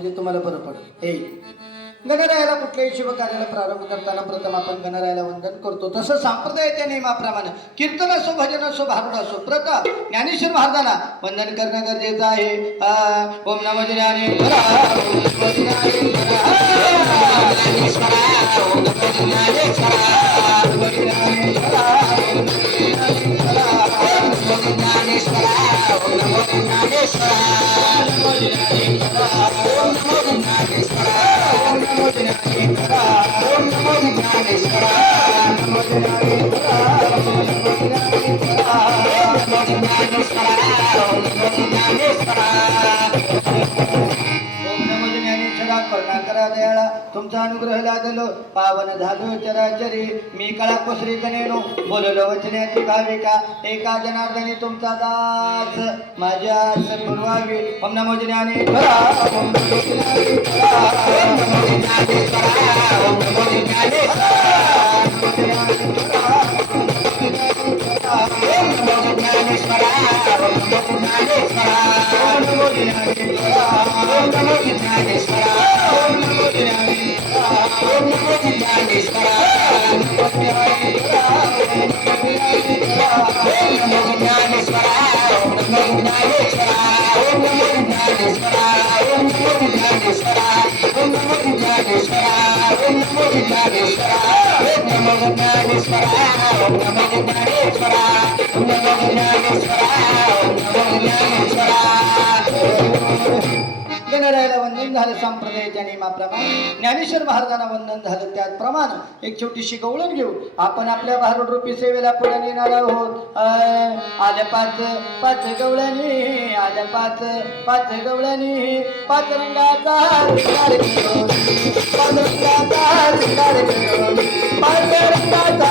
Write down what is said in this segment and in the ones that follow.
म्हणजे तुम्हाला बरं पडेल. हे. गणरायाला कुठल्याही शुभ कार्याला प्रारंभ करताना प्रथम आपण गणरायाला वंदन करतो. तसं सांप्रदायाच्या नियमाप्रमाणे कीर्तन असो भजन असो भारुड असो प्रथम ज्ञानेश्वर महाराजांना वंदन करणं गरजेचं आहे. आ, ओम नमो ज्ञानेश्वरा तुमचा अनुग्रह लादलो पावन झालो चराचरी मी कळा कुसरी कनेनो बोललो वचनाची भाविका एका जनार्दनी तुमचा दास माझ्या पुरवावी ओम नमो ज्ञाने ओम नमो ज्ञाने ओम नमो ज्ञाने Krishna, Om Namo Krishna, Om Namo Krishna. Thank you. करायला वंदन झालं संप्रदायाच्या नियमाप्रमाणे ज्ञानेश्वर महाराजांना वंदन झालं. त्याचप्रमाणे एक छोटीशी गवळून घेऊ. आपण आपल्या भारत रूपी सेवेला पुढे नेणार आहोत. आल्या पाच पाच गवळ्याने आल्या पाच पाच गवळ्याने पाच रंगाचा पाच रंगाचा पाच रंगाचा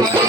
I'm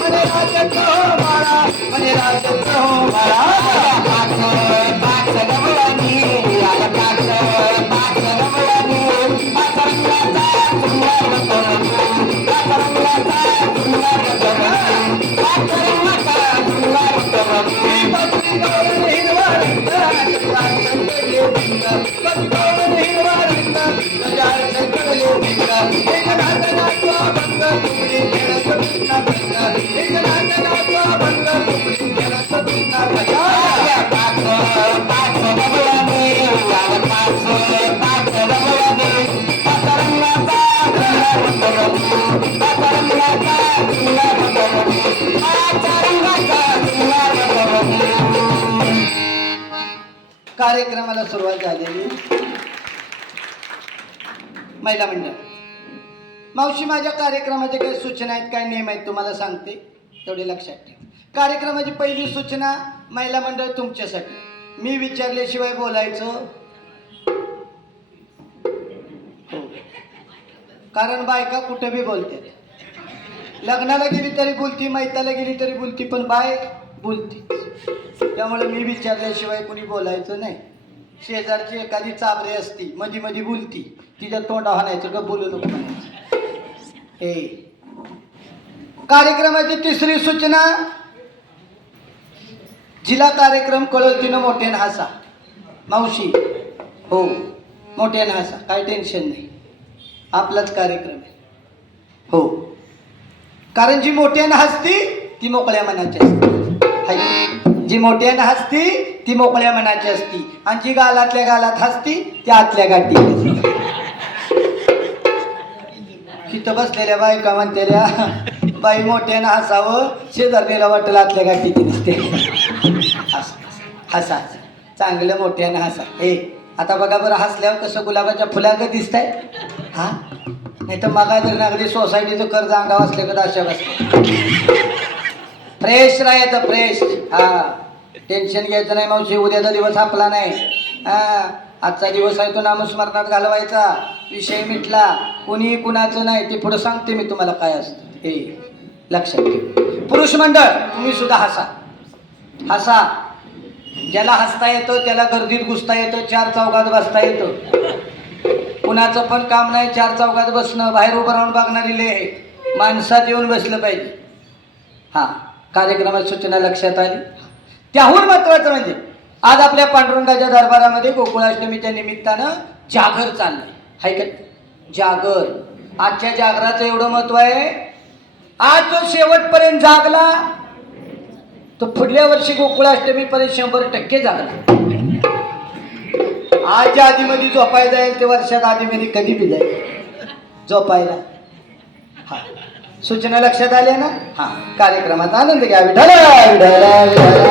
मने राजत हो मारा मने राजत हो मारा कार्यक्रमाला सुरुवात झालेली. महिला मंडळ. मावशी माझ्या कार्यक्रमाचे काही सूचना आहेत काय नियम आहेत तुम्हाला सांगते. तेवढे लक्षात ठेव. कार्यक्रमाची पहिली सूचना महिला मंडळ तुमच्यासाठी. मी विचारल्याशिवाय बोलायचं. हो. कारण बायका कुठं बी बोलते लग्नाला गेली तरी बोलती मैताला गेली तरी बोलती पण बाय बोलती त्यामुळे मी विचारल्याशिवाय कुणी बोलायचं नाही. शेजारची एखादी चाबरी असती मधी मधी बोलती. तिच्या तोंडा हाणायचं का बोलू नको म्हणायचं. हे. कार्यक्रमाची तिसरी सूचना. जिला कार्यक्रम कळल तिनं मोठ्यानं हसा मावशी. हो मोठ्यानं हसा काय टेन्शन नाही. आपलाच कार्यक्रम आहे. हो. कारण जी मोठ्यानं हसती ती मोकळ्या मनाची असते. हाय. जी मोठ्यानं हसती ती मोकळ्या मनाची असती. आणि जी गालातल्या गालात हसती ती आतल्या गाठी तिथं बसलेल्या बायका म्हणतेल्या बाई मोठ्यानं हसावं शेजारणीला वाटेल आतल्या गाठी ती दिसते हसा चांगलं मोठ्यानं हसा. ए आता बघा बरं हसल्यावर कसं गुलाबाच्या फुलागत दिसत आहे हा? नाही तर मगा जर नागरी सोसायटीचं कर्ज अंगावर असले अशा बसल्या. फ्रेश राहायचं फ्रेश. हा. टेन्शन घ्यायचं नाही मावशी उद्याचा दिवस आपला नाही. हा. आजचा दिवस आहे तो नामस्मरणात घालवायचा. विषय मिटला. कुणी कुणाचं नाही. ते पुढं सांगते मी तुम्हाला काय असतं. हे. लक्षात ठेव. पुरुष मंडळ तुम्ही सुद्धा हसा. हसा. ज्याला हसता येतं त्याला गर्दीत घुसता येतं चार चौकात बसता येतं. कुणाचं पण काम नाही चार चौकात बसणं बाहेर उभं राहून बघणारी लय आहे माणसात येऊन बसलं पाहिजे. हां. कार्यक्रमाची सूचना लक्षात आली. त्याहून महत्वाचं म्हणजे आज आपल्या पांडुरंगाच्या दरबारामध्ये गोकुळाष्टमीच्या निमित्तानं जागर चाललंय. हाय का? जागर. आजच्या जागराचं एवढं महत्त्व आहे आज जो शेवटपर्यंत जागला तो पुढल्या वर्षी गोकुळाष्टमीपर्यंत शंभर टक्के जागला. आजच्या आधीमध्ये झोपायला जाईल ते वर्षात आधीमध्ये कधी बी जाईल. झोपायला. हा. सूचना लक्षात आल्या ना? हा कार्यक्रमाचा आनंद घ्या. विठाला विठाला विठाला